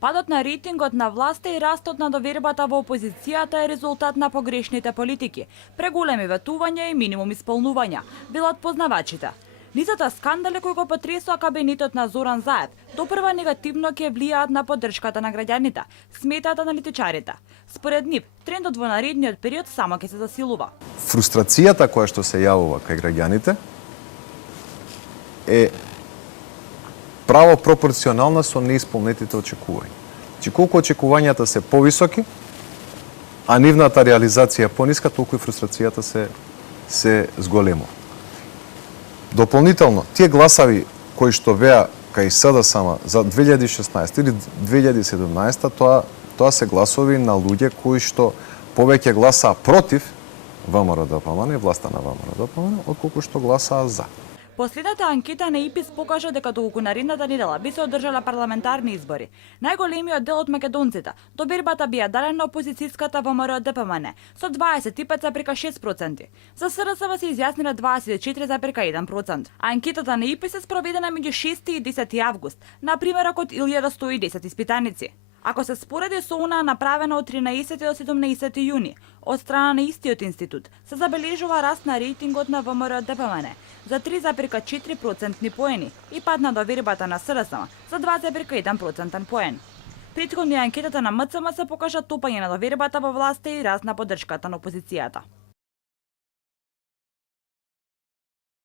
Падот на рейтингот на власта и растот на довербата во опозицијата е резултат на погрешните политики, преголеми ветувања и минимум исполнувања, велат познавачите. Низата скандали кои го потресоа кабинетот на Зоран Заев допрва негативно ќе влијаат на поддршката на граѓаните, сметаат аналитичарите. Според нив, трендот во наредниот период само ќе се засилува. Фрустрацијата која што се јавува кај граѓаните е право пропорционална со неисполнетите очекувања. Значи, колку очекувањата се повисоки, а нивната реализација пониска, толку и фрустрацијата се зголемува. Дополнително, тие гласави кои што беа кај СДСМ за 2016 или 2017, тоа се гласови на луѓе кои што повеќе гласаа против ВМРО-ДПМН и власта на ВМРО-ДПМН, отколку што гласаа за. Последната анкета на ИПИС покажа дека толку наредната недела би се одржала парламентарни избори. Најголемиот дел од македонците добербата би ја дале на опозицијската ВМРО-ДПМН со 25,6%. За СДСМ се изјасниле 24,1%. Анкетата на ИПИС е спроведена меѓу 6 и 10 август, на примерок од 1110 испитаници. Ако се спореди со онаа направена од 13 до 17 јуни од страна на истиот институт, се забележува раст на рейтингот на ВМРО-ДПМН за 3,4% поени и пад на довербата на СДСМ за 2,1% поен. Претходно анкетата на МЦМ се покажа топање на довербата во власта и раст на поддршката на опозицијата.